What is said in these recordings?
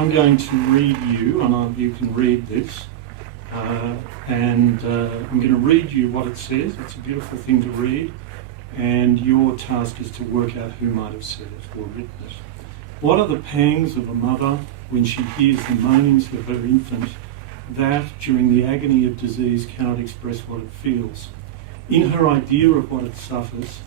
I'm going to read you, and you can read this, I'm going to read you what it says. It's a beautiful thing to read, and your task is to work out who might have said it or written it. What are the pangs of a mother when she hears the moanings of her infant that, during the agony of disease, cannot express what it feels? In her idea of what it suffers,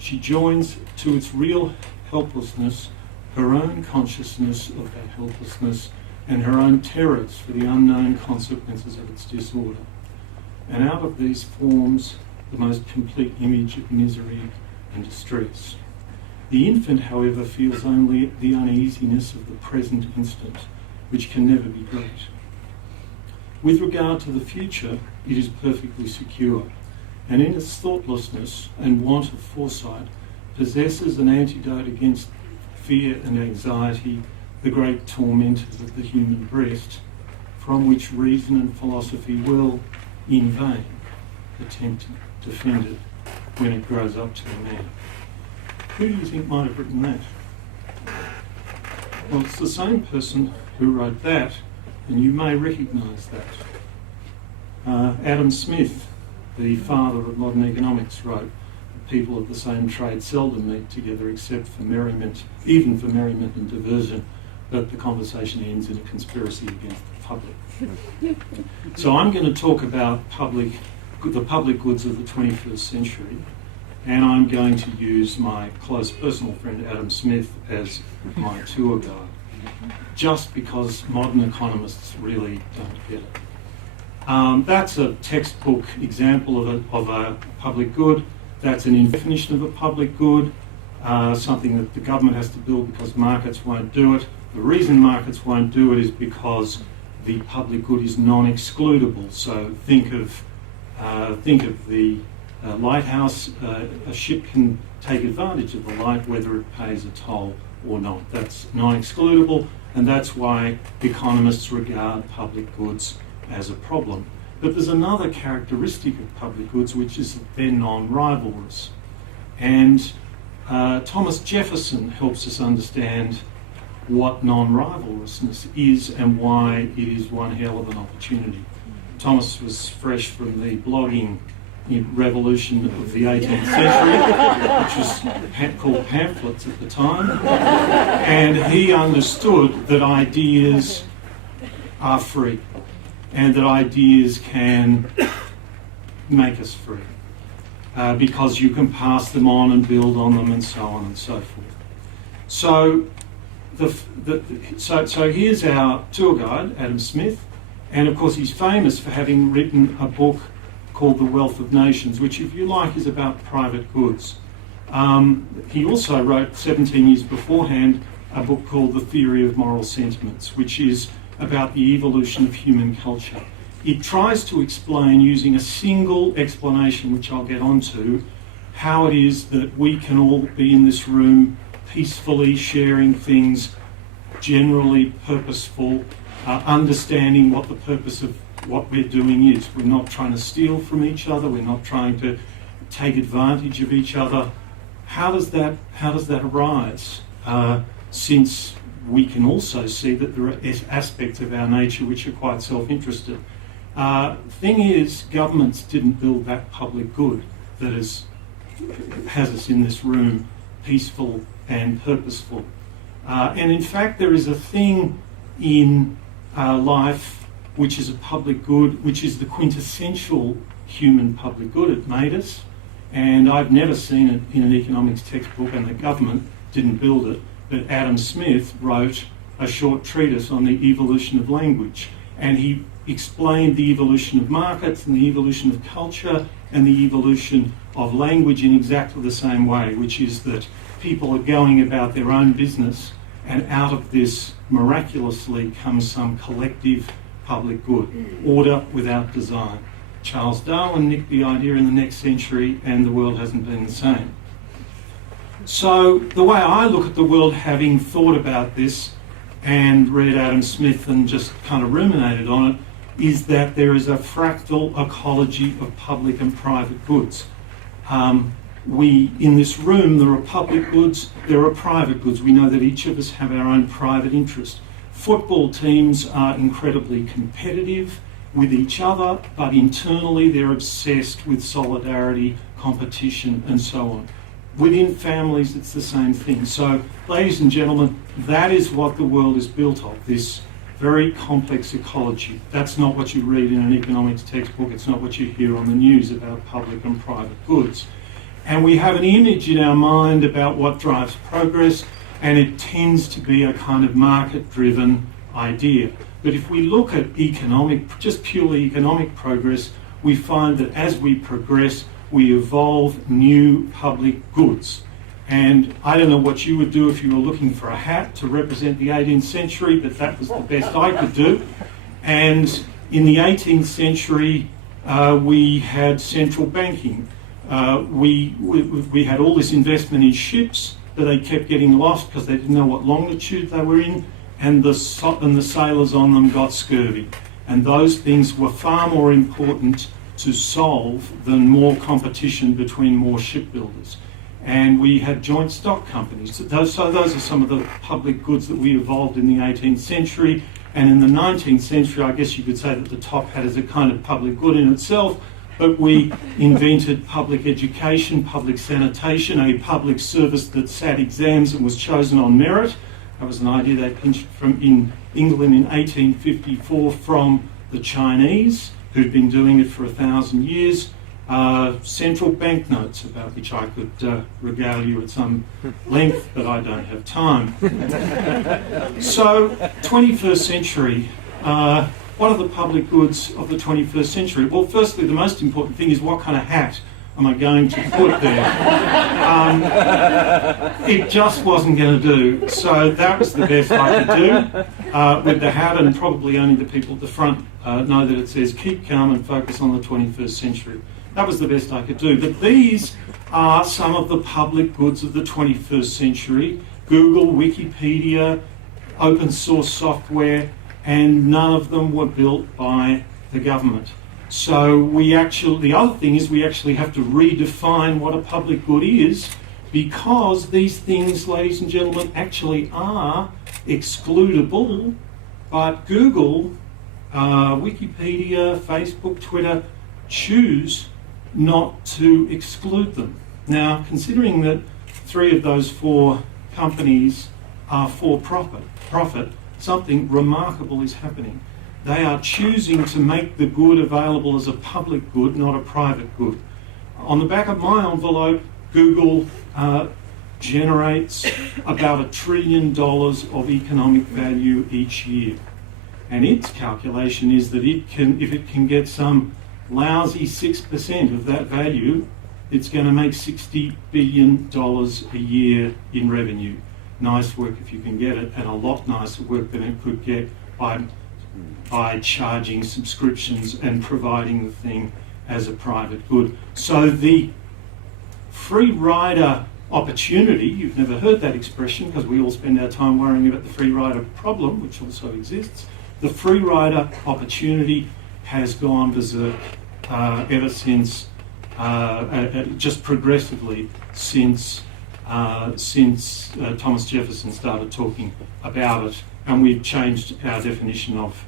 she joins to its real helplessness her own consciousness of that helplessness and her own terrors for the unknown consequences of its disorder. And out of these forms the most complete image of misery and distress. The infant, however, feels only the uneasiness of the present instant, which can never be great. With regard to the future, it is perfectly secure, and in its thoughtlessness and want of foresight, possesses an antidote against fear and anxiety, the great tormentors of the human breast, from which reason and philosophy will, in vain, attempt to defend it when it grows up to a man. Who do you think might have written that? Well, it's the same person who wrote that, and you may recognise that. Adam Smith, the father of modern economics, wrote, "People of the same trade seldom meet together except for merriment, even for merriment and diversion, but the conversation ends in a conspiracy against the public." So I'm going to talk about the public goods of the 21st century, and I'm going to use my close personal friend Adam Smith as my tour guide, just because modern economists really don't get it. That's a textbook example of a public good. That's an definition of a public good, something that the government has to build because markets won't do it. The reason markets won't do it is because the public good is non-excludable. So think of the lighthouse. A ship can take advantage of the light whether it pays a toll or not. That's non-excludable, and that's why economists regard public goods as a problem. But there's another characteristic of public goods, which is that they're non-rivalrous. And Thomas Jefferson helps us understand what non-rivalrousness is and why it is one hell of an opportunity. Thomas was fresh from the blogging revolution of the 18th century, which was called pamphlets at the time, and he understood that ideas are free and that ideas can make us free because you can pass them on and build on them and so on and so forth. So So here's our tour guide, Adam Smith, and of course he's famous for having written a book called The Wealth of Nations, which, if you like, is about private goods. He also wrote 17 years beforehand a book called The Theory of Moral Sentiments, which is about the evolution of human culture. It tries to explain, using a single explanation, which I'll get onto, how it is that we can all be in this room peacefully sharing things, generally purposeful, understanding what the purpose of what we're doing is. We're not trying to steal from each other. We're not trying to take advantage of each other. How does that arise? Since we can also see that there are aspects of our nature which are quite self-interested. Thing is, governments didn't build that public good that has us in this room peaceful and purposeful. And in fact, there is a thing in life which is a public good, which is the quintessential human public good. It made us, and I've never seen it in an economics textbook, and the government didn't build it, but Adam Smith wrote a short treatise on the evolution of language, and he explained the evolution of markets and the evolution of culture and the evolution of language in exactly the same way, which is that people are going about their own business, and out of this miraculously comes some collective public good, order without design. Charles Darwin nicked the idea in the next century, and the world hasn't been the same. So the way I look at the world, having thought about this and read Adam Smith and just kind of ruminated on it, is that there is a fractal ecology of public and private goods. In this room, there are public goods, there are private goods. We know that each of us have our own private interest. Football teams are incredibly competitive with each other, but internally they're obsessed with solidarity, competition, and so on. Within families, it's the same thing. So, ladies and gentlemen, that is what the world is built of, this very complex ecology. That's not what you read in an economics textbook. It's not what you hear on the news about public and private goods. And we have an image in our mind about what drives progress, and it tends to be a kind of market-driven idea. But if we look at just purely economic progress, we find that as we progress, we evolve new public goods. And I don't know what you would do if you were looking for a hat to represent the 18th century, but that was the best I could do. And in the 18th century, we had central banking. We had all this investment in ships, but they kept getting lost because they didn't know what longitude they were in, and the sailors on them got scurvy. And those things were far more important to solve than more competition between more shipbuilders. And we had joint stock companies. So those are some of the public goods that we evolved in the 18th century. And in the 19th century, I guess you could say that the top hat is a kind of public good in itself, but we invented public education, public sanitation, a public service that sat exams and was chosen on merit. That was an idea they pinched from in England in 1854 from the Chinese, who'd been doing it for 1,000 years. Central banknotes, about which I could regale you at some length, but I don't have time. So, 21st century, what are the public goods of the 21st century? Well, firstly, the most important thing is what kind of hat am I going to put there? It just wasn't going to do, so that was the best I could do with the hat, and probably only the people at the front know that it says keep calm and focus on the 21st century. That was the best I could do. But these are some of the public goods of the 21st century. Google, Wikipedia, open source software, and none of them were built by the government. So the other thing is we actually have to redefine what a public good is, because these things, ladies and gentlemen, actually are excludable, but Google, Wikipedia, Facebook, Twitter choose not to exclude them. Now, considering that 3 of those 4 companies are for profit, something remarkable is happening. They are choosing to make the good available as a public good, not a private good. On the back of my envelope, Google generates about $1 trillion of economic value each year. And its calculation is that if it can get some lousy 6% of that value, it's going to make $60 billion a year in revenue. Nice work if you can get it, and a lot nicer work than it could get by charging subscriptions and providing the thing as a private good. So the free rider opportunity, you've never heard that expression because we all spend our time worrying about the free rider problem, which also exists. The free rider opportunity has gone berserk ever since, just progressively since Thomas Jefferson started talking about it, and we've changed our definition of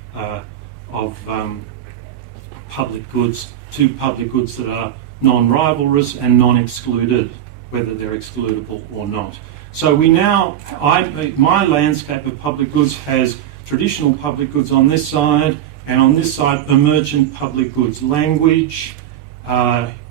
public goods to public goods that are non-rivalrous and non-excluded, whether they're excludable or not. So my landscape of public goods has traditional public goods on this side, and on this side, emergent public goods. Language,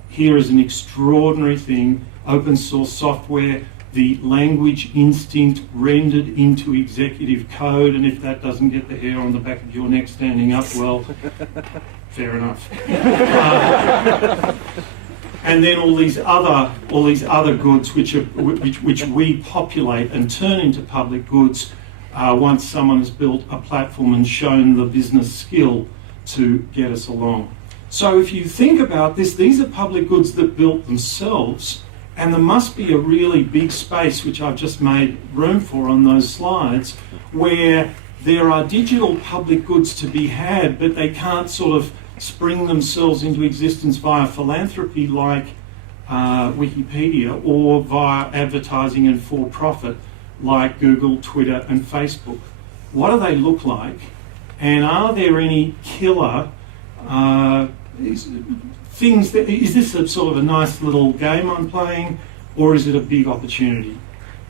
here is an extraordinary thing, open source software, the language instinct rendered into executive code, and if that doesn't get the hair on the back of your neck standing up, well, fair enough. And then all these other goods which we populate and turn into public goods once someone has built a platform and shown the business skill to get us along. So if you think about this, these are public goods that built themselves, and there must be a really big space, which I've just made room for on those slides, where there are digital public goods to be had, but they can't sort of spring themselves into existence via philanthropy like Wikipedia, or via advertising and for-profit like Google, Twitter and Facebook. what do they look like, and are there any killer things that, is this a sort of a nice little game I'm playing, or is it a big opportunity?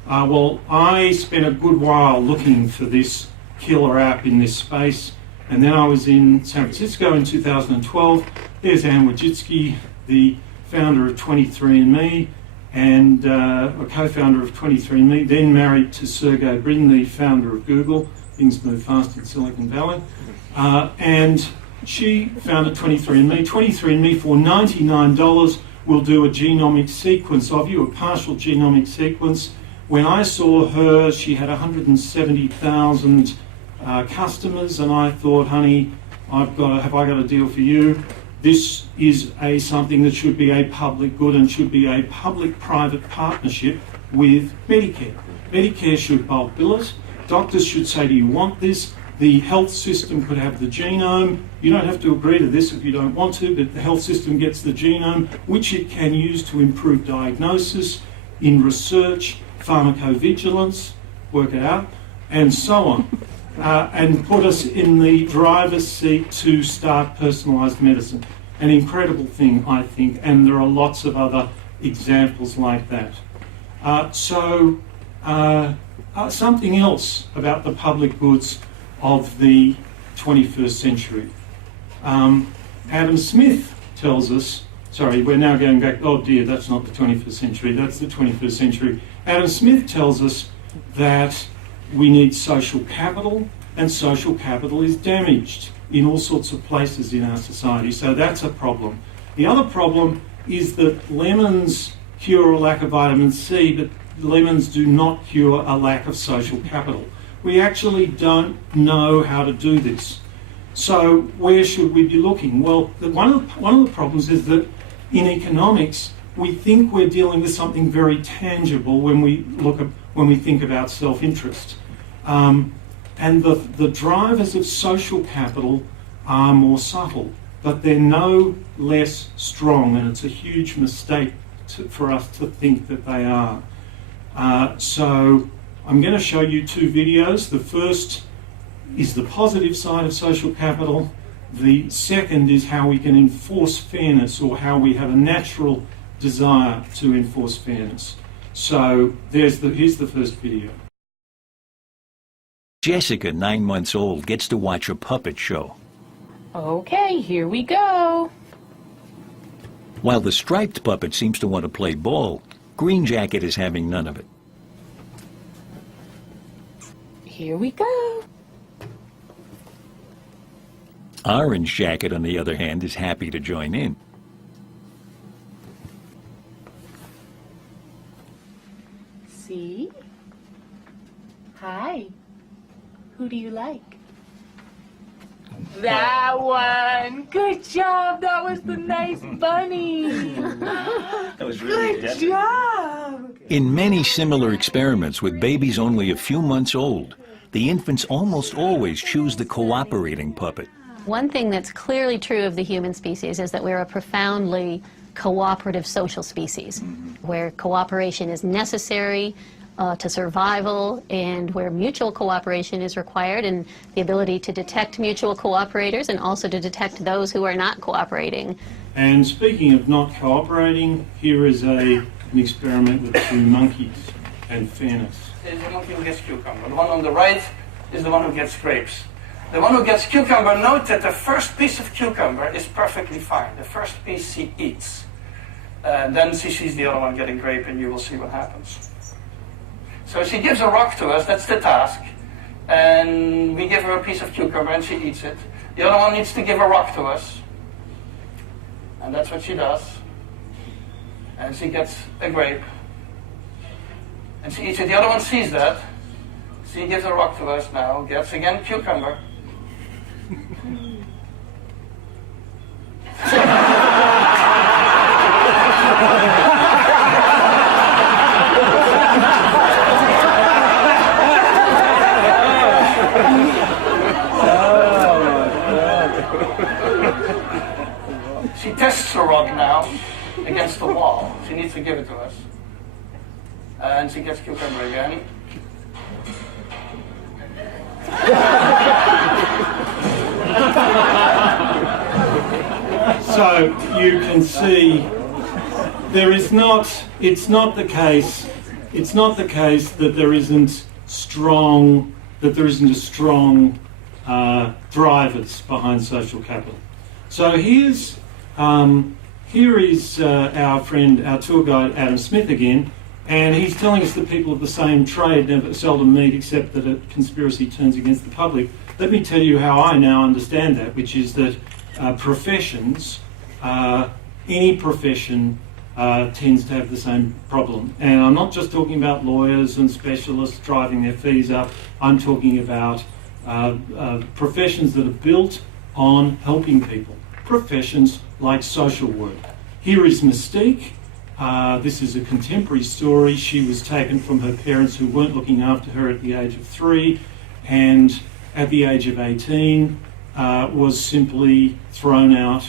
Well, I spent a good while looking for this killer app in this space, and then I was in San Francisco in 2012. There's Anne Wojcicki, the founder of 23andMe, and a co-founder of 23andMe, then married to Sergey Brin, the founder of Google. Things move fast in Silicon Valley. And she founded 23andMe. 23andMe for $99 will do a genomic sequence of you, a partial genomic sequence. When I saw her, she had 170,000 customers, and I thought, honey, have I got a deal for you? This is something that should be a public good and should be a public-private partnership with Medicare. Medicare should bulk bill it. Doctors should say, do you want this? The health system could have the genome. You don't have to agree to this if you don't want to, but the health system gets the genome, which it can use to improve diagnosis, in research, pharmacovigilance, work it out, and so on. And put us in the driver's seat to start personalised medicine. An incredible thing, I think, and there are lots of other examples like that. Something else about the public goods of the 21st century. Adam Smith tells us, sorry, we're now going back, oh dear, that's not the 21st century, that's the 21st century. Adam Smith tells us that we need social capital, and social capital is damaged in all sorts of places in our society, so that's a problem. The other problem is that lemons cure a lack of vitamin C, but lemons do not cure a lack of social capital. We actually don't know how to do this. So where should we be looking? Well, one of the problems is that in economics, we think we're dealing with something very tangible when we think about self-interest. And the drivers of social capital are more subtle, but they're no less strong, and it's a huge mistake for us to think that they are. So I'm going to show you two videos. The first is the positive side of social capital. The second is how we can enforce fairness, or how we have a natural desire to enforce fairness. So here's the first video. Jessica, 9 months old, gets to watch a puppet show. Okay, here we go. While the striped puppet seems to want to play ball, Green Jacket is having none of it. Here we go. Orange Jacket, on the other hand, is happy to join in. See? Hi. Who do you like? That one. Good job. That was the nice bunny. That was really good job. In many similar experiments with babies only a few months old, the infants almost always choose the cooperating puppet. One thing that's clearly true of the human species is that we're a profoundly cooperative social species, where cooperation is necessary to survival, and where mutual cooperation is required, and the ability to detect mutual cooperators and also to detect those who are not cooperating. And speaking of not cooperating, here is an experiment with two monkeys and fairness. Is the monkey who gets cucumber. The one on the right is the one who gets grapes. The one who gets cucumber, note that the first piece of cucumber is perfectly fine. The first piece she eats. Then she sees the other one getting grape, and you will see what happens. So she gives a rock to us, that's the task. And we give her a piece of cucumber and she eats it. The other one needs to give a rock to us. And that's what she does. And she gets a grape. And she eats it. The other one sees that. She gives a rock to us now, gets again cucumber. She tests the rock now against the wall. She needs to give it to us. And she gets cucumber again. So you can see it's not the case that there isn't a strong drivers behind social capital. So here is our friend, our tour guide Adam Smith again, and he's telling us that people of the same trade never seldom meet, except that a conspiracy turns against the public. Let me tell you how I now understand that, which is that professions, any profession tends to have the same problem. And I'm not just talking about lawyers and specialists driving their fees up. I'm talking about professions that are built on helping people. Professions like social work. Here is Mystique. This is a contemporary story. She was taken from her parents who weren't looking after her at the age of 3, and at the age of 18 was simply thrown out,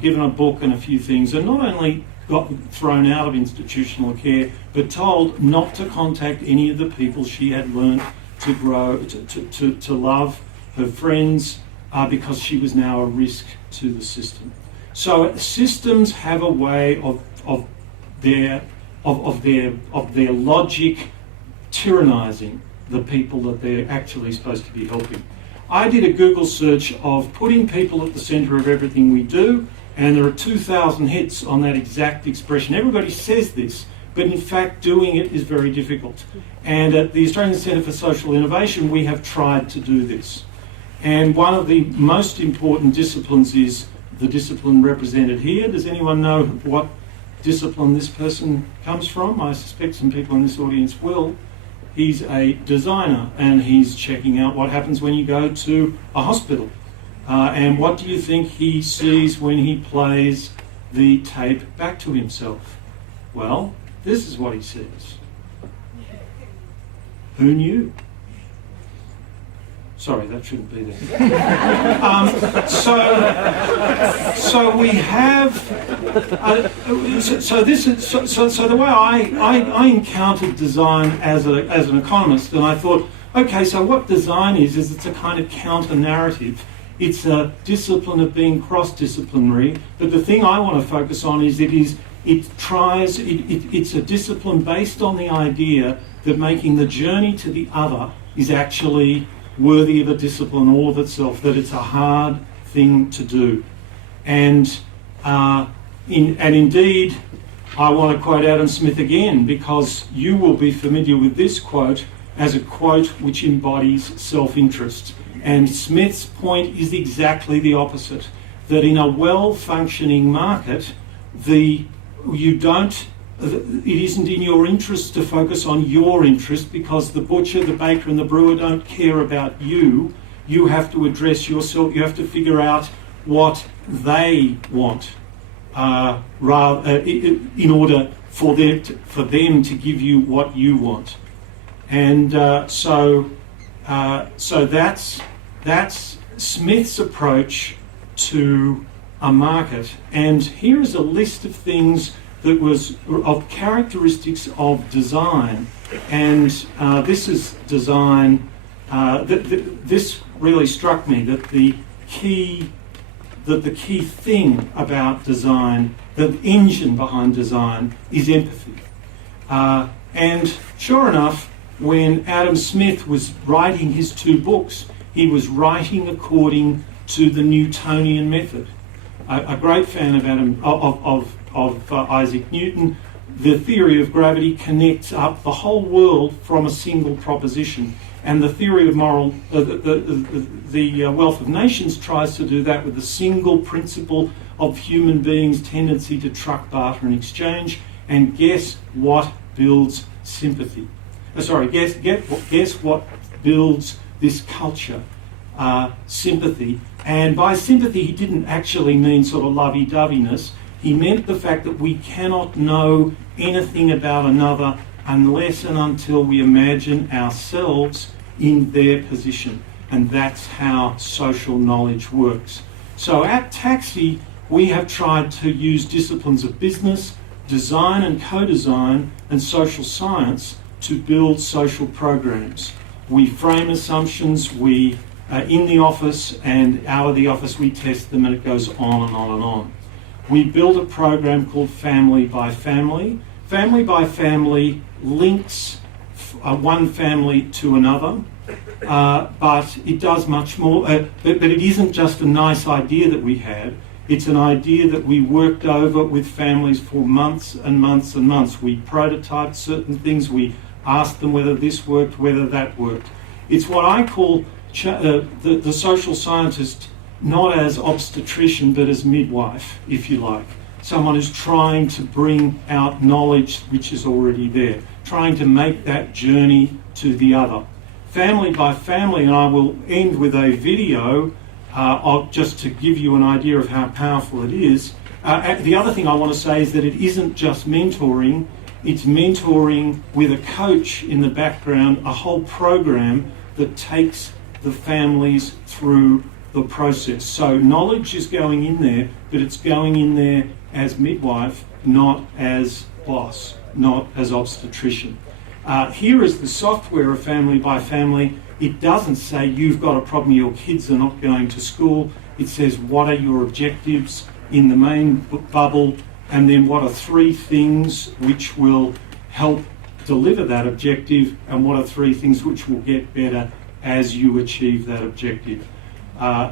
given a book and a few things, and not only got thrown out of institutional care, but told not to contact any of the people she had learned to grow, to love, her friends, because she was now a risk to the system. So systems have a way of their logic tyrannising the people that they're actually supposed to be helping. I did a Google search of putting people at the centre of everything we do, and there are 2,000 hits on that exact expression. Everybody says this, but in fact doing it is very difficult. And at the Australian Centre for Social Innovation, we have tried to do this. And one of the most important disciplines is the discipline represented here. Does anyone know what discipline this person comes from? I suspect some people in this audience will. He's a designer, and he's checking out what happens when you go to a hospital. And what do you think he sees when he plays the tape back to himself? Well, this is what he sees. Who knew? Sorry, that shouldn't be there. So we have. So the way I encountered design as an economist, and I thought, okay, so what design is it's a kind of counter narrative. It's a discipline of being cross-disciplinary. But the thing I want to focus on is it's a discipline based on the idea that making the journey to the other is actually worthy of a discipline all of itself, that it's a hard thing to do. And indeed, I want to quote Adam Smith again, because you will be familiar with this quote as a quote which embodies self-interest. And Smith's point is exactly the opposite, that in a well-functioning market, it isn't in your interest to focus on your interest, because the butcher, the baker and the brewer don't care about you. You have to address yourself. You have to figure out what they want in order for them to give you what you want. And so that's Smith's approach to a market. And here is a list of things that was of characteristics of design, and this is design. This really struck me, that the key thing about design, the engine behind design, is empathy. And sure enough, when Adam Smith was writing his 2 books, he was writing according to the Newtonian method. A great fan of Isaac Newton. The theory of gravity connects up the whole world from a single proposition, and the theory of the Wealth of Nations tries to do that with a single principle of human beings' tendency to truck, barter and exchange. And guess what builds sympathy? Guess what builds this culture? Sympathy. And by sympathy, he didn't actually mean sort of lovey-doveyness. He meant the fact that we cannot know anything about another unless and until we imagine ourselves in their position. And that's how social knowledge works. So at Taxi, we have tried to use disciplines of business, design and co-design, and social science to build social programs. we frame assumptions, we in the office and out of the office we test them, and it goes on and on and on. We build a program called Family by Family. Family by Family links one family to another, but it does much more. But it isn't just a nice idea that we had. It's an idea that we worked over with families for months and months and months. We prototyped certain things. We asked them whether this worked, whether that worked. It's what I call the social scientist, not as obstetrician, but as midwife, if you like. Someone who's trying to bring out knowledge which is already there, trying to make that journey to the other. Family by Family, and I will end with a video just to give you an idea of how powerful it is. The other thing I want to say is that it isn't just mentoring, it's mentoring with a coach in the background, a whole program that takes the families through the process. So knowledge is going in there, but it's going in there as midwife, not as boss, not as obstetrician. Here is the software of Family by Family. It doesn't say you've got a problem, your kids are not going to school. It says what are your objectives in the main bubble, and then what are 3 things which will help deliver that objective, and what are 3 things which will get better as you achieve that objective.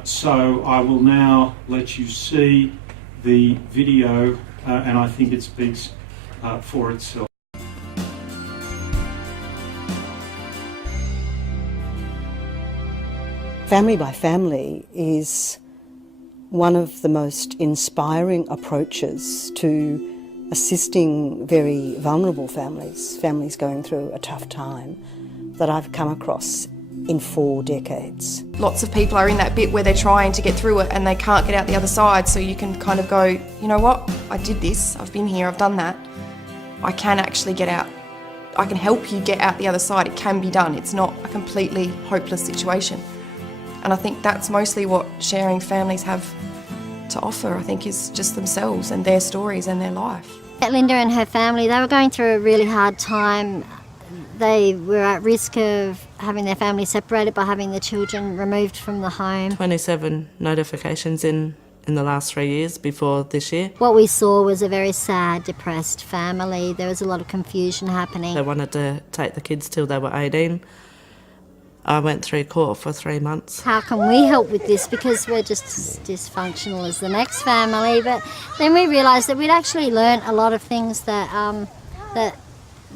So I will now let you see the video, and I think it speaks for itself. Family by Family is one of the most inspiring approaches to assisting very vulnerable families, families going through a tough time, that I've come across in 4 decades. Lots of people are in that bit where they're trying to get through it and they can't get out the other side, so you can kind of go, you know what, I did this, I've been here, I've done that. I can actually get out. I can help you get out the other side. It can be done. It's not a completely hopeless situation. And I think that's mostly what sharing families have to offer, I think, is just themselves and their stories and their life. Linda and her family, they were going through a really hard time. They were at risk of having their family separated by having the children removed from the home. 27 notifications in the last 3 years before this year. What we saw was a very sad, depressed family. There was a lot of confusion happening. They wanted to take the kids till they were 18. I went through court for 3 months. How can we help with this? Because we're just as dysfunctional as the next family. But then we realised that we'd actually learnt a lot of things that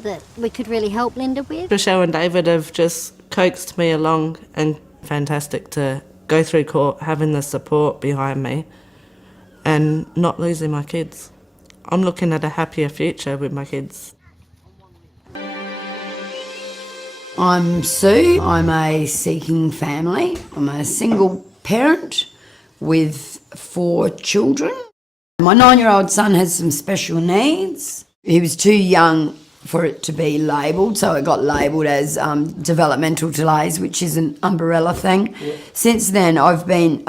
that we could really help Linda with. Rochelle and David have just coaxed me along, and fantastic to go through court, having the support behind me and not losing my kids. I'm looking at a happier future with my kids. I'm Sue. I'm a seeking family. I'm a single parent with 4 children. My 9-year-old son has some special needs. He was too young for it to be labelled, so it got labelled as developmental delays, which is an umbrella thing. Yeah. Since then, I've been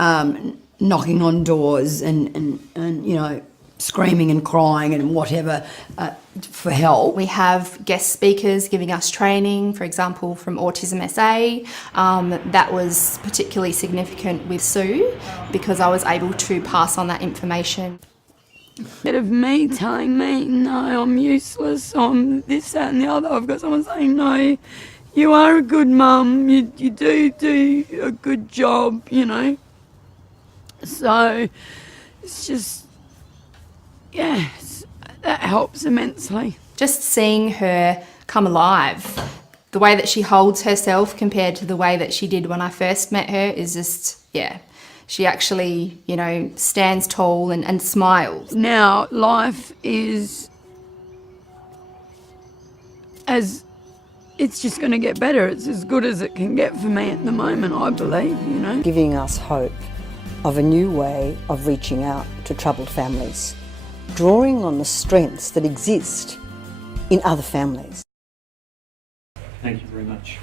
knocking on doors and you know, screaming and crying and whatever for help. We have guest speakers giving us training, for example, from Autism SA. That was particularly significant with Sue because I was able to pass on that information. Instead of me telling me, no, I'm useless, I'm this, that and the other, I've got someone saying, no, you are a good mum, you do a good job, you know. So it's just, yeah, that helps immensely. Just seeing her come alive, the way that she holds herself compared to the way that she did when I first met her is just, yeah. She actually, you know, stands tall and smiles. Now, life is it's just going to get better. It's as good as it can get for me at the moment, I believe, you know. Giving us hope of a new way of reaching out to troubled families, drawing on the strengths that exist in other families. Thank you very much.